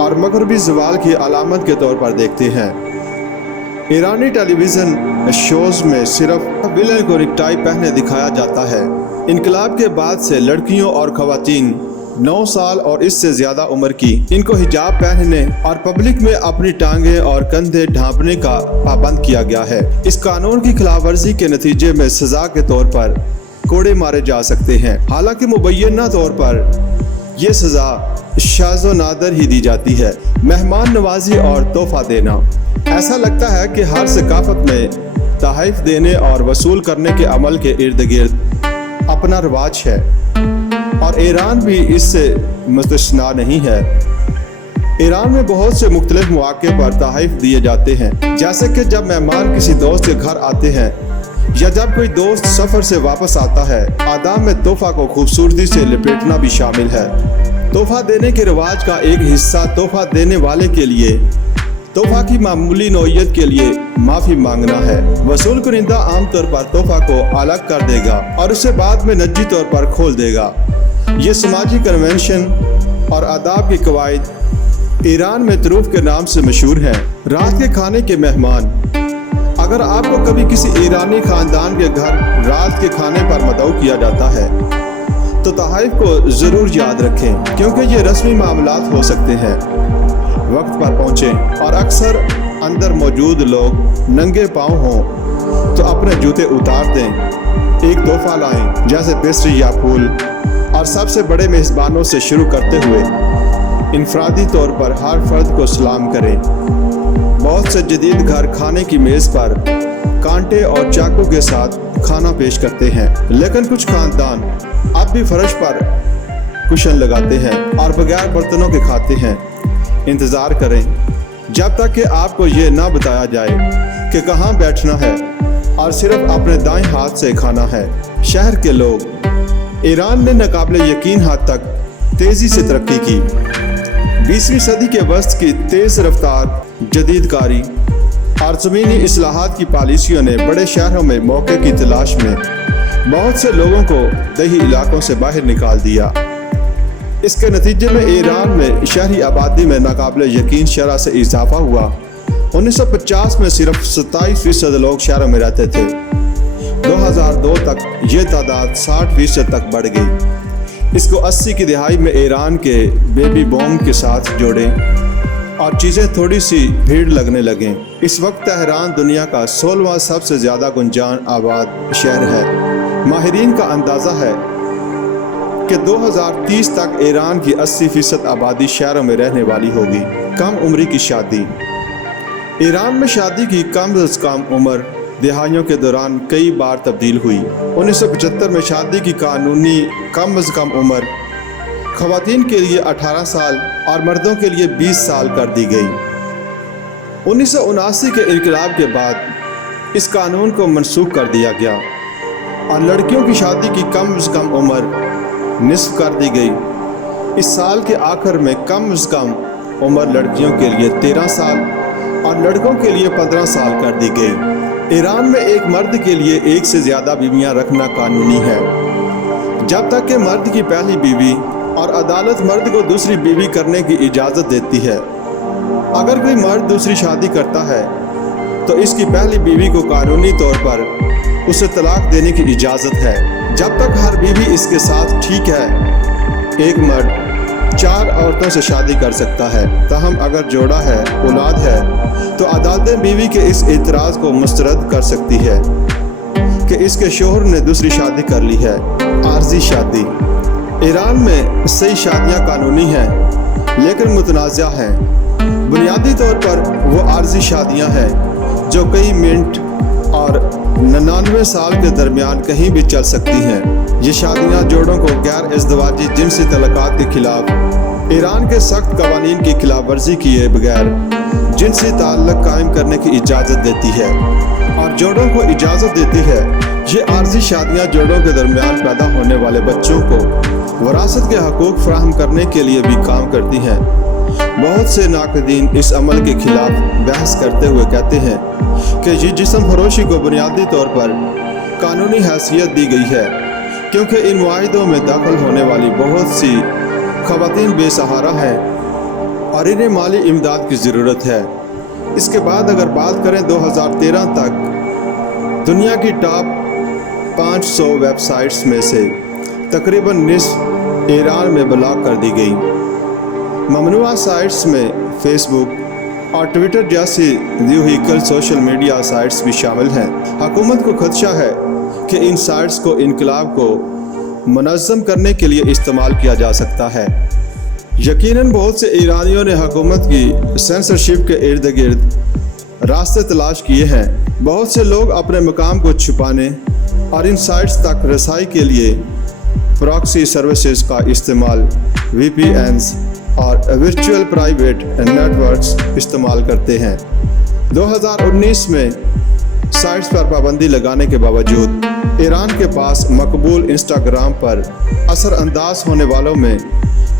اور مغربی زوال کی علامت کے طور پر دیکھتے ہیں۔ ایرانی ٹیلی ویژن شوز میں صرف ولن کو نیکٹائی پہنے دکھایا جاتا ہے۔ انقلاب کے بعد سے لڑکیوں اور خواتین 9 سال اور اس سے زیادہ عمر کی ان کو حجاب پہننے اور پبلک میں اپنی ٹانگیں اور کندھے ڈھانپنے کا پابند کیا گیا ہے۔ اس قانون کی خلاف ورزی کے نتیجے میں سزا کے طور پر کوڑے مارے جا سکتے ہیں، حالانکہ مبینہ طور پر یہ سزا شاذ و نادر ہی دی جاتی ہے۔ مہمان نوازی اور تحفہ دینا، ایسا لگتا ہے کہ ہر ثقافت میں تحائف دینے اور وصول کرنے کے عمل کے ارد گرد اپنا رواج ہے، اور ایران بھی اس سے مستثنا نہیں ہے۔ ایران میں بہت سے مختلف مواقع پر تحائف دیے جاتے ہیں، جیسے کہ جب مہمان کسی دوست کے گھر آتے ہیں یا جب کوئی دوست سفر سے واپس آتا ہے۔ آداب میں تحفہ کو خوبصورتی سے لپیٹنا بھی شامل ہے۔ تحفہ دینے کے رواج کا ایک حصہ تحفہ دینے والے کے لیے تحفہ کی معمولی نوعیت کے لیے معافی مانگنا ہے۔ وصول کنندہ عام طور پر تحفہ کو الگ کر دے گا اور اسے بعد میں نجی طور پر کھول دے گا۔ یہ سماجی کنونشن اور آداب کی قواعد ایران میں طروف کے نام سے مشہور ہیں۔ رات کے کھانے کے مہمان، اگر آپ کو کبھی کسی ایرانی خاندان کے گھر رات کے کھانے پر مدعو کیا جاتا ہے تو تحائف کو ضرور یاد رکھیں، کیونکہ یہ رسمی معاملات ہو سکتے ہیں۔ وقت پر پہنچیں، اور اکثر اندر موجود لوگ ننگے پاؤں ہوں تو اپنے جوتے اتار دیں۔ ایک تحفہ لائیں، جیسے پیسٹری یا پھول، اور سب سے بڑے میزبانوں سے شروع کرتے ہوئے انفرادی طور پر ہر فرد کو سلام کریں۔ بہت سے جدید گھر کھانے کی میز پر کانٹے اور چاقو کے ساتھ کھانا پیش کرتے ہیں، لیکن کچھ خاندان اب بھی فرش پر کشن لگاتے ہیں اور بغیر برتنوں کے کھاتے ہیں۔ انتظار کریں جب تک کہ آپ کو یہ نہ بتایا جائے کہ کہاں بیٹھنا ہے، اور صرف اپنے دائیں ہاتھ سے کھانا ہے۔ شہر کے لوگ، ایران نے ناقابل یقین حد تک تیزی سے ترقی کی۔ 20ویں صدی کے وسط کی تیز رفتار جدید کاری اور زمینی اصلاحات کی پالیسیوں نے بڑے شہروں میں موقع کی تلاش میں بہت سے لوگوں کو دیہی علاقوں سے باہر نکال دیا۔ اس کے نتیجے میں ایران میں شہری آبادی میں ناقابل یقین شرح سے اضافہ ہوا۔ 1950 میں صرف 27% لوگ شہروں میں رہتے تھے۔ 2002 تک یہ تعداد 60% تک بڑھ گئی۔ اس کو 80 کی دہائی میں ایران کے بیبی بوم کے ساتھ جوڑیں اور چیزیں تھوڑی سی بھیڑ لگنے لگیں۔ اس وقت تہران دنیا کا 16واں سب سے زیادہ گنجان آباد شہر ہے۔ ماہرین کا اندازہ ہے کہ 2030 تک ایران کی 80% آبادی شہروں میں رہنے والی ہوگی۔ کم عمری کی شادی، ایران میں شادی کی کم از کم عمر دہائیوں کے دوران کئی بار تبدیل ہوئی۔ 1975 میں شادی کی قانونی کم از کم عمر خواتین کے لیے 18 سال اور مردوں کے لیے 20 سال کر دی گئی۔ 1979 کے انقلاب کے بعد اس قانون کو منسوخ کر دیا گیا اور لڑکیوں کی شادی کی کم از کم عمر نصف کر دی گئی۔ اس سال کے آخر میں کم از کم عمر لڑکیوں کے لیے 13 سال اور لڑکوں کے لیے 15 سال کر دی گئی۔ ایران میں ایک مرد کے لیے ایک سے زیادہ بیویاں رکھنا قانونی ہے، جب تک کہ مرد کی پہلی بیوی اور عدالت مرد کو دوسری بیوی کرنے کی اجازت دیتی ہے۔ اگر کوئی مرد دوسری شادی کرتا ہے تو اس کی پہلی بیوی کو قانونی طور پر اسے طلاق دینے کی اجازت ہے، جب تک ہر بیوی اس کے ساتھ ٹھیک ہے۔ ایک مرد 4 عورتوں سے شادی کر سکتا ہے، تاہم اگر جوڑا ہے، اولاد ہے، تو عدالتیں بیوی کے اس اعتراض کو مسترد کر سکتی ہے کہ اس کے شوہر نے دوسری شادی کر لی ہے۔ عارضی شادی، ایران میں صحیح شادیاں قانونی ہیں لیکن متنازع ہیں۔ بنیادی طور پر وہ عارضی شادیاں ہیں جو کئی منٹ اور 99 سال کے درمیان کہیں بھی چل سکتی ہیں۔ یہ شادیاں جوڑوں کو غیر ازدواجی جنسی تعلقات کے خلاف ایران کے سخت قوانین کی خلاف ورزی کیے بغیر جنسی تعلق قائم کرنے کی اجازت دیتی ہے اور جوڑوں کو اجازت دیتی ہے۔ یہ عارضی شادیاں جوڑوں کے درمیان پیدا ہونے والے بچوں کو وراثت کے حقوق فراہم کرنے کے لیے بھی کام کرتی ہیں۔ بہت سے ناقدین اس عمل کے خلاف بحث کرتے ہوئے کہتے ہیں کہ یہ جسم فروشی کو بنیادی طور پر قانونی حیثیت دی گئی ہے، کیونکہ ان معاہدوں میں داخل ہونے والی بہت سی خواتین بے سہارا ہیں اور انہیں مالی امداد کی ضرورت ہے۔ اس کے بعد اگر بات کریں 2013 تک دنیا کی ٹاپ 500 ویب سائٹس میں سے تقریباً نصف ایران میں بلاک کر دی گئی۔ ممنوعہ سائٹس میں فیس بک اور ٹویٹر جیسی دیوہیکل سوشل میڈیا سائٹس بھی شامل ہیں۔ حکومت کو خدشہ ہے کہ ان سائٹس کو انقلاب کو منظم کرنے کے لیے استعمال کیا جا سکتا ہے۔ یقیناً بہت سے ایرانیوں نے حکومت کی سینسرشپ کے ارد گرد راستے تلاش کیے ہیں۔ بہت سے لوگ اپنے مقام کو چھپانے اور ان سائٹس تک رسائی کے لیے پراکسی سروسز کا استعمال، وی پی اینز اور ورچوئل پرائیویٹ نیٹ ورکس استعمال کرتے ہیں۔ 2019 میں سائٹس پر پابندی لگانے کے باوجود ایران کے پاس مقبول انسٹاگرام پر اثر انداز ہونے والوں میں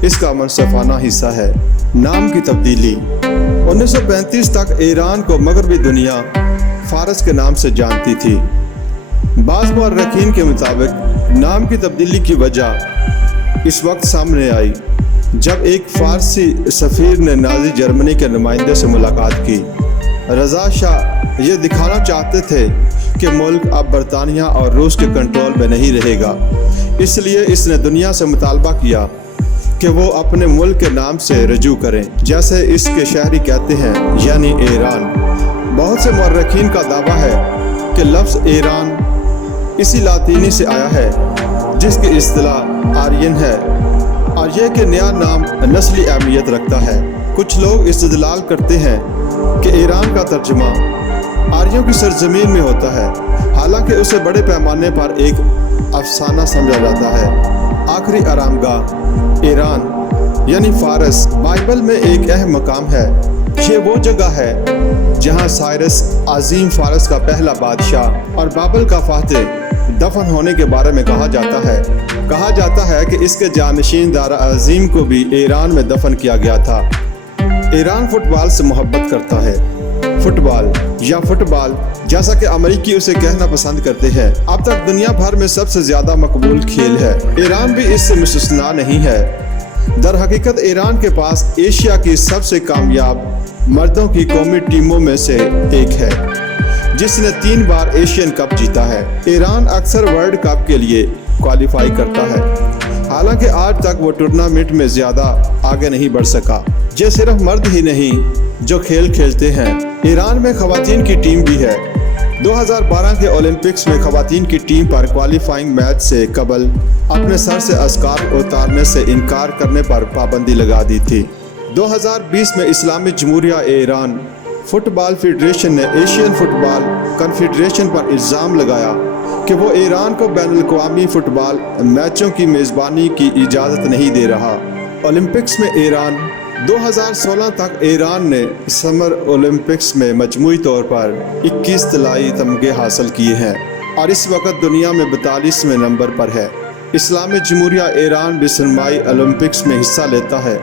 اس کا منصفانہ حصہ ہے۔ نام کی تبدیلی 1935 تک ایران کو مغربی دنیا فارس کے نام سے جانتی تھی۔ بعض مورخین کے مطابق نام کی تبدیلی کی وجہ اس وقت سامنے آئی جب ایک فارسی سفیر نے نازی جرمنی کے نمائندے سے ملاقات کی۔ رضا شاہ یہ دکھانا چاہتے تھے کہ ملک اب برطانیہ اور روس کے کنٹرول میں نہیں رہے گا، اس لیے اس نے دنیا سے مطالبہ کیا کہ وہ اپنے ملک کے نام سے رجوع کریں، جیسے اس کے شہری کہتے ہیں، یعنی ایران۔ بہت سے مورخین کا دعویٰ ہے کہ لفظ ایران اسی لاطینی سے آیا ہے جس کی اصطلاح آرین ہے، اور یہ کہ نیا نام نسلی اہمیت رکھتا ہے۔ کچھ لوگ استدلال کرتے ہیں کہ ایران کا ترجمہ آریوں کی سرزمین میں ہوتا ہے، حالانکہ اسے بڑے پیمانے پر ایک افسانہ سمجھا جاتا ہے۔ آخری آرامگاہ ایران یعنی فارس بائبل میں ایک اہم مقام ہے۔ یہ وہ جگہ ہے جہاں سائرس عظیم فارس کا پہلا بادشاہ اور بابل کا فاتح دفن ہونے کے بارے میں کہا جاتا ہے کہ اس کے جانشین دارا عظیم کو بھی ایران میں دفن کیا گیا تھا۔ ایران فٹ بال سے محبت کرتا ہے۔ فٹ بال یا فٹ بال جیسا کہ امریکی اسے کہنا پسند کرتے ہیں، اب تک دنیا بھر میں سب سے زیادہ مقبول کھیل ہے۔ ایران بھی اس سے مستثنیٰ نہیں ہے۔ در حقیقت ایران کے پاس ایشیا کی سب سے کامیاب مردوں کی قومی ٹیموں میں سے ایک ہے، جس نے 3 بار ایشین کپ جیتا ہے۔ ایران اکثر ورلڈ کپ کے لیے کوالیفائی کرتا ہے، حالانکہ آج تک وہ ٹورنامنٹ میں زیادہ آگے نہیں بڑھ سکا۔ یہ صرف مرد ہی نہیں جو کھیل کھیلتے ہیں، ایران میں خواتین کی ٹیم بھی ہے۔ 2012 کے اولمپکس میں خواتین کی ٹیم پر کوالیفائنگ میچ سے قبل اپنے سر سے اسکارف اتارنے سے انکار کرنے پر پابندی لگا دی تھی۔ 2020 میں اسلامی جمہوریہ ایران فٹ بال فیڈریشن نے ایشین فٹ بال کنفیڈریشن پر الزام لگایا کہ وہ ایران کو بین الاقوامی فٹ بال میچوں کی میزبانی کی اجازت نہیں دے رہا۔ اولمپکس میں ایران 2016 تک ایران نے سمر اولمپکس میں مجموعی طور پر 21 طلائی تمغے حاصل کیے ہیں اور اس وقت دنیا میں 42ویں نمبر پر ہے۔ اسلامی جمہوریہ ایران بھی سرمائی اولمپکس میں حصہ لیتا ہے،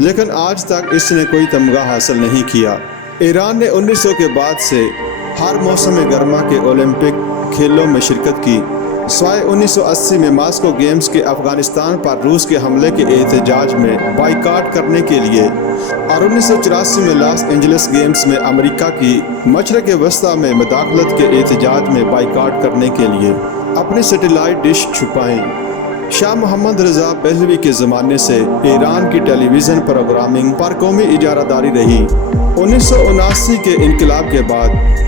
لیکن آج تک اس نے کوئی تمغہ حاصل نہیں کیا۔ ایران نے 1900 کے بعد سے ہر موسم گرما کے اولمپک کھیلوں میں شرکت کی، سوائے 1980 میں ماسکو گیمز کے افغانستان پر روس کے حملے کے احتجاج میں بائیکاٹ کرنے کے لیے اور 1984 میں لاس اینجلس گیمز میں امریکہ کی مشرق وسطی میں مداخلت کے احتجاج میں بائیکاٹ کرنے کے لیے اپنی سیٹلائٹ ڈش چھپائیں۔ شاہ محمد رضا پہلوی کے زمانے سے ایران کی ٹیلی ویژن پروگرامنگ پر قومی اجارہ داری رہی۔ 1979 کے انقلاب کے بعد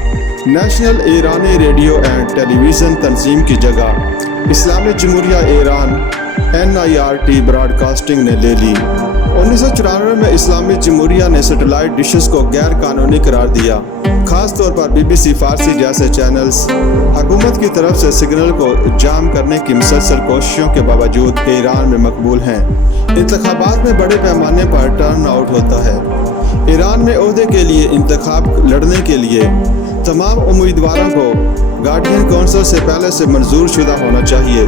نیشنل ایرانی ریڈیو اینڈ ٹیلی ویژن تنظیم کی جگہ اسلامی جمہوریہ ایران NIRT براڈ کاسٹنگ نے لے لی۔ 1994 میں اسلامی جمہوریہ نے سیٹلائٹ ڈشز کو غیر قانونی قرار دیا، خاص طور پر BBC فارسی جیسے چینلز۔ حکومت کی طرف سے سگنل کو جام کرنے کی مسلسل کوششوں کے باوجود ایران میں مقبول ہیں۔ انتخابات میں بڑے پیمانے پر ٹرن آؤٹ ہوتا ہے۔ ایران میں عہدے کے لیے انتخاب لڑنے کے لیے تمام امیدواروں کو گارڈین کونسل سے پہلے سے منظور شدہ ہونا چاہیے۔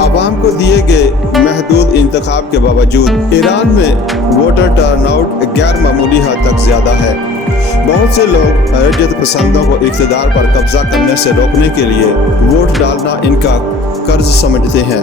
عوام کو دیے گئے محدود انتخاب کے باوجود ایران میں ووٹر ٹرن آؤٹ غیر معمولی حد تک زیادہ ہے۔ بہت سے لوگ رجعت پسندوں کو اقتدار پر قبضہ کرنے سے روکنے کے لیے ووٹ ڈالنا ان کا قرض سمجھتے ہیں،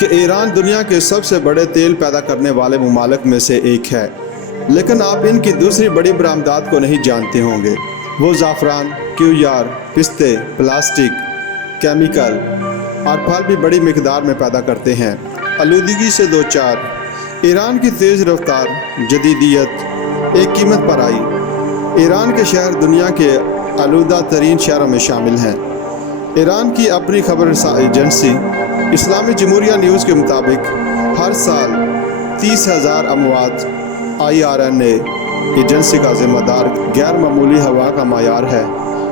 کہ ایران دنیا کے سب سے بڑے تیل پیدا کرنے والے ممالک میں سے ایک ہے، لیکن آپ ان کی دوسری بڑی برآمدات کو نہیں جانتے ہوں گے۔ وہ زعفران، کیویار، پستے، پلاسٹک، کیمیکل اور پھل بھی بڑی مقدار میں پیدا کرتے ہیں۔ آلودگی سے دوچار ایران کی تیز رفتار جدیدیت ایک قیمت پر آئی۔ ایران کے شہر دنیا کے آلودہ ترین شہروں میں شامل ہیں۔ ایران کی اپنی خبر رساں ایجنسی اسلامی جمہوریہ نیوز کے مطابق ہر سال 30,000 اموات IRNA ایجنسی کا ذمہ دار غیر معمولی ہوا کا معیار ہے۔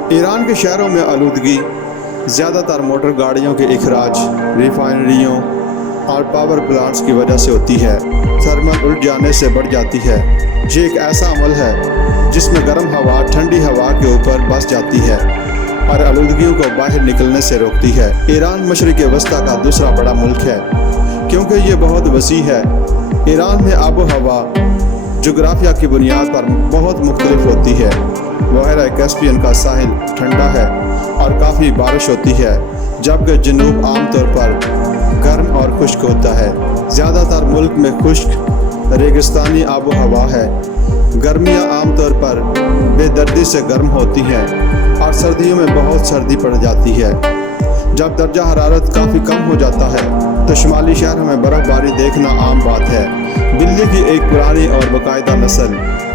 ایران کے شہروں میں آلودگی زیادہ تر موٹر گاڑیوں کے اخراج، ریفائنریوں اور پاور پلانٹس کی وجہ سے ہوتی ہے۔ تھرمل الٹ جانے سے بڑھ جاتی ہے۔ یہ ایک ایسا عمل ہے جس میں گرم ہوا ٹھنڈی ہوا کے اوپر بس جاتی ہے اور آلودگیوں کو باہر نکلنے سے روکتی ہے۔ ایران مشرق وسطیٰ کا دوسرا بڑا ملک ہے کیونکہ یہ بہت وسیع ہے۔ ایران میں آب و ہوا جغرافیہ کی بنیاد پر بہت مختلف ہوتی ہے۔ بحیرہ کیسپیئن کا ساحل ٹھنڈا ہے اور کافی بارش ہوتی ہے، جبکہ جنوب عام طور پر گرم اور خشک ہوتا ہے۔ زیادہ تر ملک میں خشک ریگستانی آب و ہوا ہے۔ گرمیاں عام طور پر بے دردی سے گرم ہوتی ہیں اور سردیوں میں بہت سردی پڑ جاتی ہے۔ جب درجہ حرارت کافی کم ہو جاتا ہے تو شمالی شہروں میں برف باری دیکھنا عام بات ہے۔ بلی کی ایک پرانی اور باقاعدہ نسل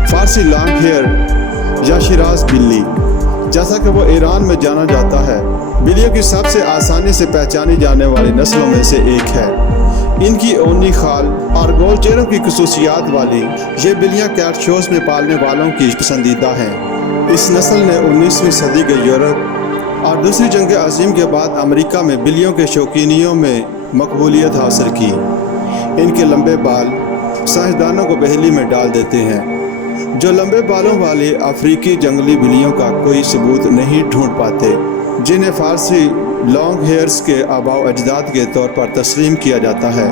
فارسی لانگ ہیئر یا شیراز بلی، جیسا کہ وہ ایران میں جانا جاتا ہے، بلیوں کی سب سے آسانی سے پہچانی جانے والی نسلوں میں سے ایک ہے۔ ان کی اونی خال اور گول چہروں کی خصوصیات والی یہ بلیاں کیٹ شوز میں پالنے والوں کی پسندیدہ ہیں۔ اس نسل نے 19ویں صدی کے یورپ اور دوسری جنگ عظیم کے بعد امریکہ میں بلیوں کے شوقینیوں میں مقبولیت حاصل کی۔ ان کے لمبے بال سائنسدانوں کو پہیلی میں ڈال دیتے ہیں۔ جو لمبے بالوں والے افریقی جنگلی بلیوں کا کوئی ثبوت نہیں ڈھونڈ پاتے، جنہیں فارسی لانگ ہیئرز کے آباء و اجداد کے طور پر تسلیم کیا جاتا ہے۔